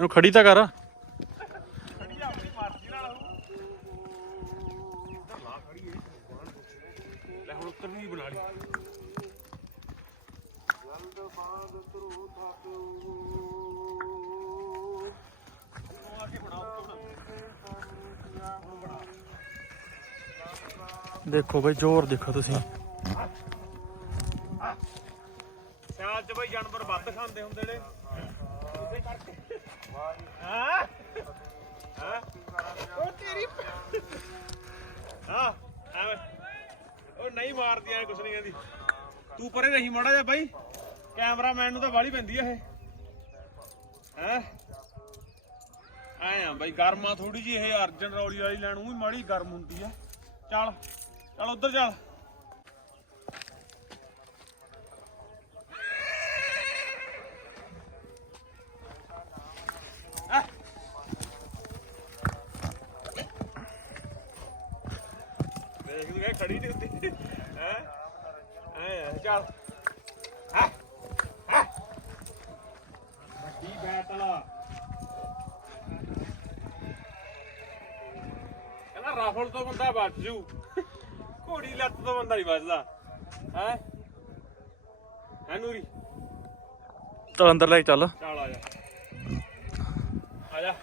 ਇਹਨੂੰ ਖੜੀ ਤਾਂ ਕਰ। ਦੇਖੋ ਬਈ ਜ਼ੋਰ ਦੇਖੋ ਤੁਸੀਂ। ਸਿਆਲ ਚ ਬਈ ਜਾਨਵਰ ਵੱਧ ਖਾਂਦੇ ਹੁੰਦੇ ਨੇ। ਹਾਂ। ਹਾਂ ਉਹ ਤੇਰੀ ਹਾਂ, ਐਵੇਂ। ਉਹ ਨਹੀਂ ਮਾਰਦੀ ਐ ਕੁਛ ਨਹੀਂ ਕਹਿੰਦੀ। ਤੂੰ ਪਰੇ ਰਹੀ ਮਾੜਾ ਜਿਹਾ ਬਾਈ। ਕੈਮਰਾਮੈਨ ਨੂੰ ਤਾਂ ਵਾਲੀ ਪੈਂਦੀ ਆ ਇਹ। ਹੈ? ਐ ਬਾਈ, ਗਰਮਾ ਥੋੜੀ ਜੀ ਇਹ ਅਰਜਨ ਰੌਲੀ ਵਾਲੀ ਲੈਣ, ਉਹ ਮਾੜੀ ਗਰਮ ਹੁੰਦੀ ਆ। ਚੱਲ ਚੱਲ ਉਧਰ ਚੱਲ। ਤੂੰ ਖੜੀ ਨਹੀਂ ਹੁੰਦੀ। ਹੈ? ਐ ਚੱਲ। ਹਾਂ ਹਾਂ। ਵੱਡੀ ਬੈਟਲ ਕਹਿੰਦਾ ਰਾਫਲ ਤੋਂ ਬੰਦਾ ਬਚ ਜੂ। ਘੋੜੀ ਲੱਤ ਤੋਂ ਬੰਦਾ ਨਹੀਂ ਬਚਦਾ ਹੈ? ਹੈ ਨੂਰੀ? ਚੱਲ ਅੰਦਰ ਲੈ ਚੱਲ। ਚੱਲ ਆ ਜਾ। ਆ ਜਾ।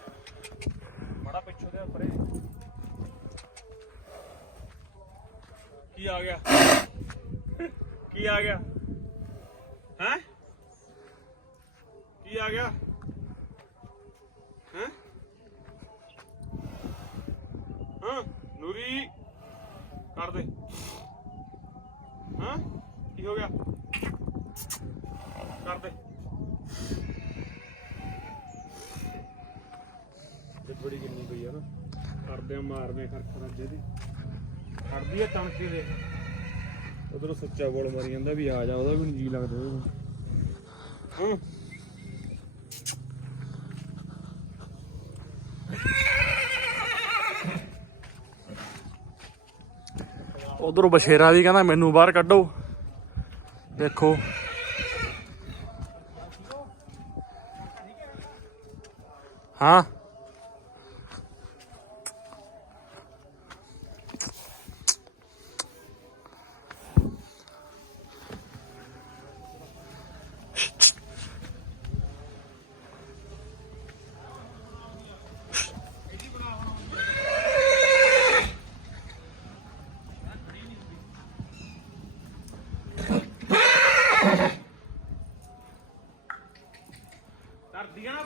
ਬੜਾ ਪਿੱਛੋਂ ਦੇ ਪਰੇ ਕੀ ਆ ਗਿਆ? ਕੀ ਆ ਗਿਆ? ਹੈ? ਕੀ ਆ ਗਿਆ? ਹੈ? ਹਾਂ, ਨੂਰੀ। ਕਰ ਦੇ। ਹਾਂ, ਕੀ ਹੋ ਗਿਆ? ਕਰ ਦੇ। ਤੇ ਥੋੜੀ ਕਿੰਨੀ ਪਈ ਆ ਨਾ। ਕਰਦੇ ਆ ਮਾਰਦੇ ਖਰਖਰ ਅੱਜ ਇਹਦੀ ਖੜਦੀ ਆ ਟਾਂਕੇ ਦੇ। ਉਧਰੋਂ ਸੁੱਚਾ ਬੋਲ ਮਾਰੀ ਜਾਂਦਾ ਵੀ ਆ ਜਾ ਉਹਦਾ ਵੀ ਨਹੀਂ ਜੀ ਲੱਗਦਾ ਹਾਂ। ਉਧਰੋਂ ਬਸ਼ੇਰਾ ਵੀ ਕਹਿੰਦਾ ਮੈਨੂੰ ਬਾਹਰ ਕੱਢੋ। ਦੇਖੋ। ਹਾਂ।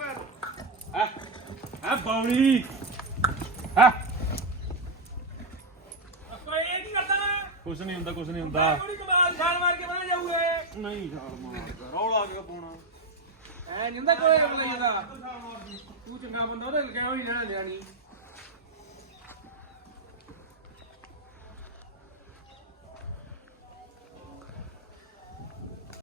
ਹੈ ਹੈ ਬੌਣੀ ਹੈ ਕੋਈ ਇਹ ਕੀ ਕਰਦਾ? ਕੁਛ ਨਹੀਂ ਹੁੰਦਾ ਕੁਛ ਨਹੀਂ ਹੁੰਦਾ। ਥੋੜੀ ਕਮਾਲ ਛਾਲ ਮਾਰ ਕੇ ਬਣਾ ਜਾਊਗੇ। ਨਹੀਂ ਛਾਲ ਮਾਰਦਾ ਰੌਲਾ ਕਿਉਂ ਪਾਉਣਾ? ਐ ਨਹੀਂ ਹੁੰਦਾ ਕੋਈ ਬਣਾ ਜਾਂਦਾ ਤੂੰ ਚੰਗਾ ਬੰਦਾ ਉਹਦੇ ਲਗਾਇਆ ਹੋਈ ਲੈਣਾ ਲੈਣੀ